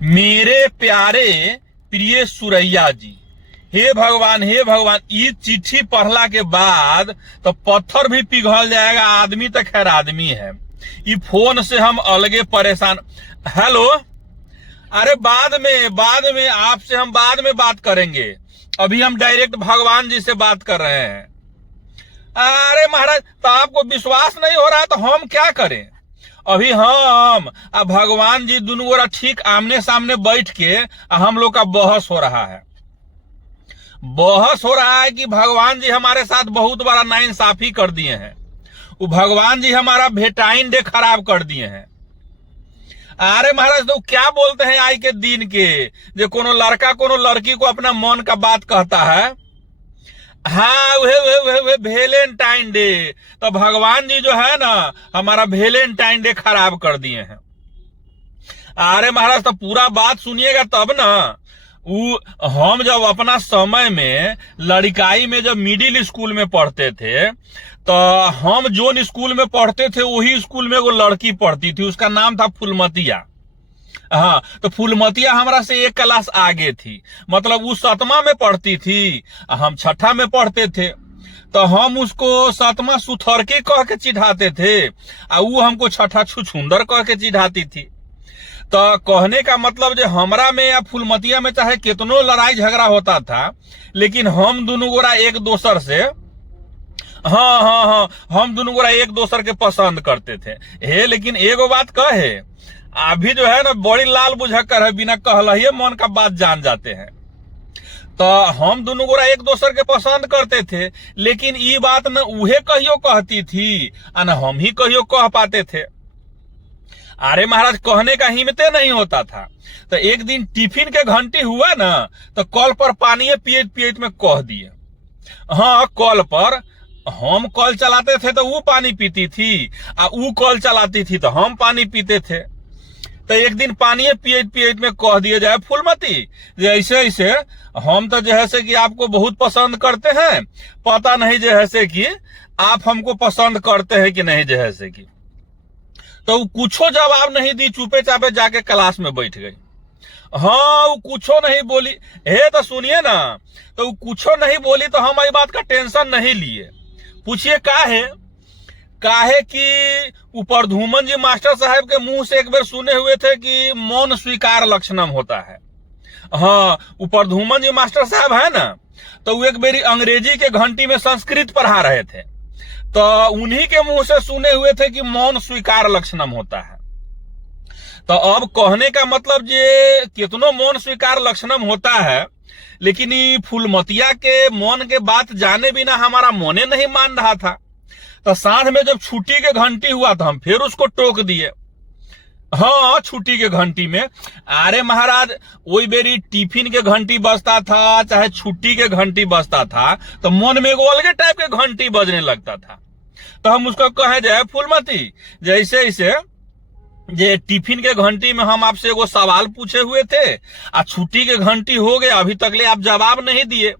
मेरे प्यारे प्रिय सुरैया जी, हे भगवान ये चिट्ठी पढ़ला के बाद तो पत्थर भी पिघल जाएगा, आदमी तो खैर आदमी है। ये फोन से हम अलगे परेशान। हेलो, अरे बाद में आपसे हम बाद में बात करेंगे, अभी हम डायरेक्ट भगवान जी से बात कर रहे हैं। अरे महाराज, तो आपको विश्वास नहीं हो रहा तो हम क्या करें? अभी हम भगवान जी दोनों गोरा ठीक आमने सामने बैठ के हम लोग का बहस हो रहा है कि भगवान जी हमारे साथ बहुत बड़ा नाइंसाफी कर दिए हैं। वो भगवान जी हमारा वेलेंटाइन डे खराब कर दिए हैं। अरे महाराज, तो क्या बोलते हैं आज के दिन के, जो कोनो लड़का कोनो लड़की को अपना मन का बात कहता है, हाँ वे वेलेंटाइन डे, तो भगवान जी जो है ना हमारा वेलेंटाइन डे खराब कर दिए हैं। अरे महाराज, तो पूरा बात सुनिएगा तब ना। हम जब अपना समय में लड़काई में जब मिडिल स्कूल में पढ़ते थे, तो हम जोन स्कूल में पढ़ते थे वही स्कूल में वो लड़की पढ़ती थी, उसका नाम था फुलमतिया। हाँ, तो फुलमतिया हमरा से एक क्लास आगे थी, मतलब वो 7वां में पढ़ती थी, हम 6ठा में पढ़ते थे। तो हम उसको 7वां सुथरके कह के चिढ़ाते थे, और वो हमको 6ठा छुछुंदर कह के चिढ़ाती थी। तो कहने का मतलब जो हमरा में या फुलमतिया में चाहे कितनो लड़ाई झगड़ा होता था, लेकिन हम दोनों गोरा एक दूसर से हाँ हम दोनों गोरा एक दूसर के पसंद करते थे। हे लेकिन एगो बात कहे, अभी जो है ना बड़ी लाल बुझक्कर है, बिना कहलहिए मन का बात जान जाते हैं। तो हम दोनों गोरा एक दूसर के पसंद करते थे, लेकिन ये बात न उहे कहियो कहती थी और न हम ही कहियो कह पाते थे। अरे महाराज, कहने का हिम्मते नहीं होता था। तो एक दिन टिफिन के घंटी हुआ ना, तो कल पर पानी पियत में कह दिए। हाँ, कल पर हम कल चलाते थे तो वो पानी पीती थी, और वो कल चलाती थी तो हम पानी पीते थे। तो एक दिन पानी पियत में कह दिया जाए, फुलमती ऐसे हम तो जैसे कि आपको बहुत पसंद करते हैं, पता नहीं जैसे कि आप हमको पसंद करते हैं कि नहीं जैसे कि। तो वो कुछो जवाब नहीं दी, चुपे चापे जाके क्लास में बैठ गई। हाँ, वो कुछो नहीं बोली। हे तो सुनिए ना, तो वो कुछो नहीं बोली तो हम ये बात का टेंशन नहीं लिए। पूछिए काहे कि ऊपर धूमन जी मास्टर साहब के मुंह से एक बार सुने हुए थे कि मौन स्वीकार लक्षणम होता है। हाँ, ऊपर धूमन जी मास्टर साहब है ना, तो वो एक बारी अंग्रेजी के घंटी में संस्कृत पढ़ा रहे थे, तो उन्हीं के मुंह से सुने हुए थे कि मौन स्वीकार लक्षणम होता है। तो अब कहने का मतलब ये कितनो मौन स्वीकार लक्षणम होता है, लेकिन ये फुलमतिया के मौन के बात जाने बिना हमारा मोने नहीं मान रहा था। तो साथ में जब छुट्टी के घंटी हुआ तो हम फिर उसको टोक दिए। हाँ, छुट्टी के घंटी में। अरे महाराज, वही बेरी टिफिन के घंटी बजता था चाहे छुट्टी के घंटी बजता था, तो मन में एगो अलगे टाइप के घंटी बजने लगता था। तो हम उसको कहे जाए, फुलमती जैसे जे टिफिन के घंटी में हम आपसे एगो सवाल पूछे हुए थे, आ छुट्टी के घंटी हो गए, अभी तक ले आप जवाब नहीं दिए।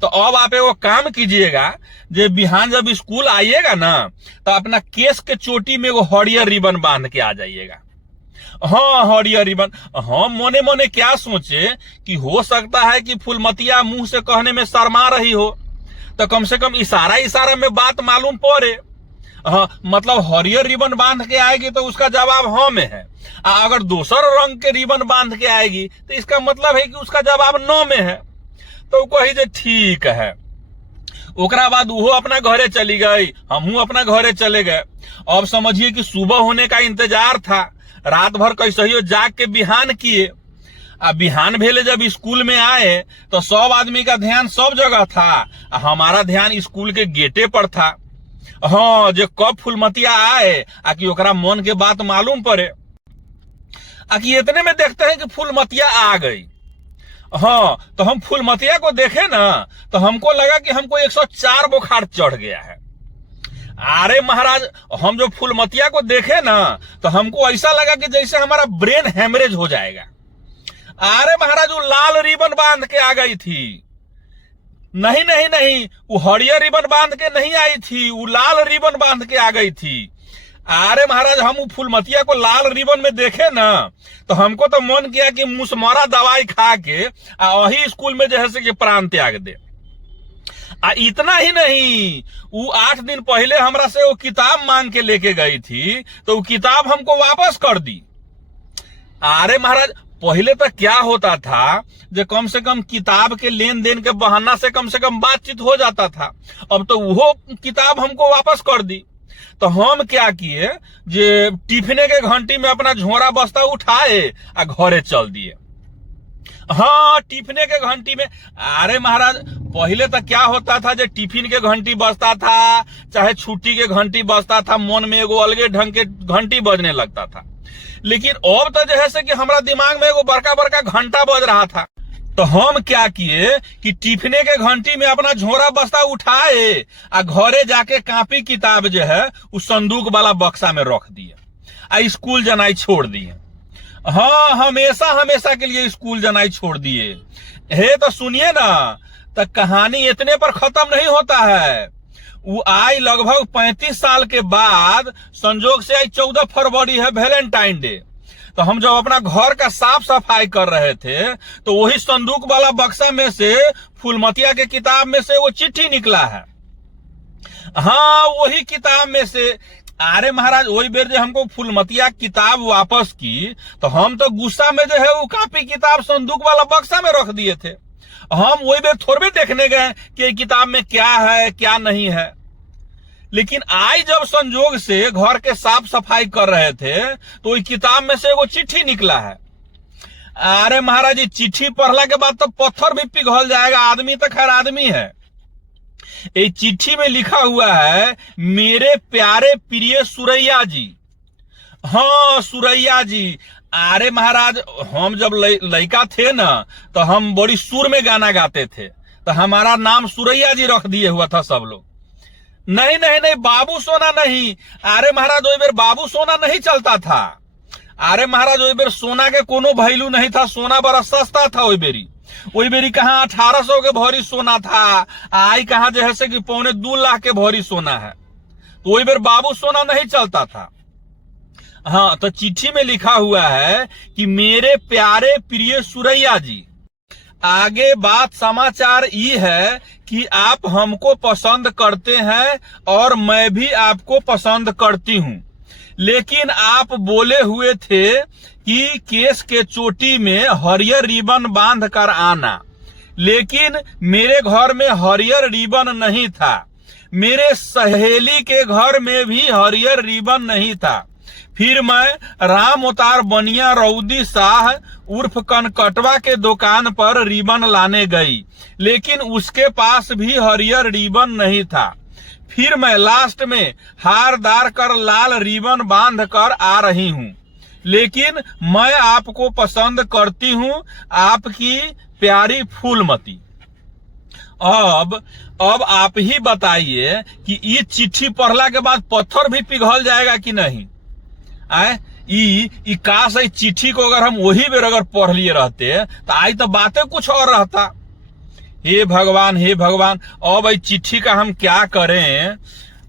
तो अब आप एगो काम कीजिएगा, जे बिहान जब स्कूल आइएगा ना, तो अपना केस के चोटी में एगो हरियर रिबन बांध के आ जाइएगा। हाँ, हरियर रिबन। हम मोने क्या सोचे कि हो सकता है कि फुलमतिया मुंह से कहने में शर्मा रही हो, तो कम से कम इशारा में बात मालूम पड़े। हाँ, मतलब हरियर रिबन बांध के आएगी तो उसका जवाब हाँ में है, अगर दूसर रंग के रिबन बांध के आएगी तो इसका मतलब है कि उसका जवाब नो में है। तो कही जे ठीक है। ओकरा बाद वो अपना घरे चली गई, हमहू अपना घरे चले गए। अब समझिए कि सुबह होने का इंतजार था, रात भर कैसे जाग के बिहान किए। अब बिहान भेले जब स्कूल में आए तो सब आदमी का ध्यान सब जगह था, हमारा ध्यान स्कूल के गेटे पर था। हाँ, जो कब फुलमतिया आए आकि ओकरा मन के बात मालूम पड़े, आकि इतने में देखते हैं कि फुलमतिया आ गई। हाँ, तो हम फुलमतिया को देखे ना, तो हमको लगा कि हमको 104 बुखार चढ़ गया है। अरे महाराज, हम जो फुलमतिया को देखे ना, तो हमको ऐसा लगा कि जैसे हमारा ब्रेन हेमरेज हो जाएगा। अरे महाराज, वो लाल रिबन बांध के आ गई थी। नहीं, वो हरियर रिबन बांध के नहीं आई थी, वो लाल रिबन बांध के आ गई थी। अरे महाराज हम फूलमतिया को लाल रिबन में देखे ना तो हमको तो मन किया कि मुसमरा दवाई खा के वही स्कूल में जैसे कि प्राण त्याग दे। इतना ही नहीं, वो 8 दिन पहले हमरा से वो किताब मांग के लेके गई थी तो वो किताब हमको वापस कर दी। अरे महाराज पहले तो क्या होता था जो कम से कम किताब के लेन देन के बहाना से कम बातचीत हो जाता था, अब तो वो किताब हमको वापस कर दी। तो हम क्या किए जे टिफिने के घंटी में अपना झोरा बस्ता उठाए आ घरे चल दिए। हाँ टिफिने के घंटी में। अरे महाराज पहले तो क्या होता था जो टिफिन के घंटी बजता था चाहे छुट्टी के घंटी बजता था, मन में एगो अलगे ढंग के घंटी बजने लगता था। लेकिन अब तो जैसे कि हमारा दिमाग में एगो बड़का बड़का घंटा बज रहा था। तो हम क्या किए कि टिफिने के घंटी में अपना झोरा बस्ता उठाए आ घरे जाके कॉपी किताब जो है उस संदूक वाला बक्सा में रख दिए आ स्कूल जनाई छोड़ दिए। हाँ हमेशा के लिए स्कूल जनाई छोड़ दिए। हे तो सुनिए ना, तो कहानी इतने पर खत्म नहीं होता है। वो आई लगभग 35 साल के बाद, संजोग से आई 14 फरवरी है वैलेंटाइन डे। तो हम जब अपना घर का साफ सफाई कर रहे थे तो वही संदूक वाला बक्सा में से फूलमतिया के किताब में से वो चिट्ठी निकला है। हाँ वही किताब में से। अरे महाराज वही बेर जो हमको फूलमतिया किताब वापस की तो हम तो गुस्सा में जो है वो कॉपी किताब संदूक वाला बक्सा में रख दिए थे। हम वही बेर थोड़े देखने गए कि किताब में क्या है क्या नहीं है। लेकिन आई जब संजोग से घर के साफ सफाई कर रहे थे तो इस किताब में से वो चिट्ठी निकला है। अरे महाराज ये चिट्ठी पढ़ला के बाद तो पत्थर भी पिघल जाएगा, आदमी तो खैर आदमी है। ये चिट्ठी में लिखा हुआ है, मेरे प्यारे प्रिय सुरैया जी। हाँ सुरैया जी। अरे महाराज हम जब लड़का थे ना तो हम बड़ी सुर में गाना गाते थे तो हमारा नाम सुरैया जी रख दिए हुआ था सब लोग। नहीं बाबू सोना नहीं। अरे महाराज वही बेर बाबू सोना नहीं चलता था। अरे महाराज वही बेर सोना के कोनो वैल्यू नहीं था, सोना बड़ा सस्ता था। वही बेरी कहाँ 1800 के भरी सोना था, आई कहाँ जैसे कि 2.25 लाख के भरी सोना है। तो वही बेर बाबू सोना नहीं चलता था। हाँ तो चिट्ठी में लिखा हुआ है कि मेरे प्यारे प्रिय सुरैया जी, आगे बात समाचार ये है कि आप हमको पसंद करते हैं और मैं भी आपको पसंद करती हूँ। लेकिन आप बोले हुए थे कि केस के चोटी में हरियर रिबन बांध कर आना, लेकिन मेरे घर में हरियर रिबन नहीं था, मेरे सहेली के घर में भी हरियर रिबन नहीं था। फिर मैं राम अवतार बनिया रउदी शाह उर्फ कनकटवा के दुकान पर रिबन लाने गई, लेकिन उसके पास भी हरियर रिबन नहीं था। फिर मैं लास्ट में हारदार कर लाल रिबन बांध कर आ रही हूँ, लेकिन मैं आपको पसंद करती हूँ, आपकी प्यारी फूलमती। अब आप ही बताइए कि ये चिट्ठी पढ़ला के बाद पत्थर भी पिघल जाएगा कि नहीं। काश चिट्ठी को अगर हम वही बेर अगर पढ़ लिए रहते तो आज तो बातें कुछ और रहता। हे भगवान अब इस चिट्ठी का हम क्या करें।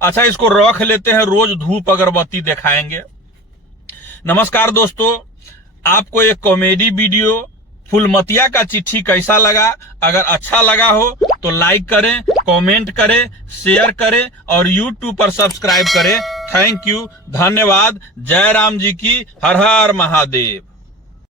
अच्छा इसको रख लेते हैं, रोज धूप अगरबत्ती दिखाएंगे। नमस्कार दोस्तों, आपको एक कॉमेडी वीडियो फूलमतिया का चिट्ठी कैसा लगा? अगर अच्छा लगा हो तो लाइक करें, कमेंट करें, शेयर करें और YouTube पर सब्सक्राइब करें। थैंक यू, धन्यवाद। जय राम जी की, हर हर महादेव।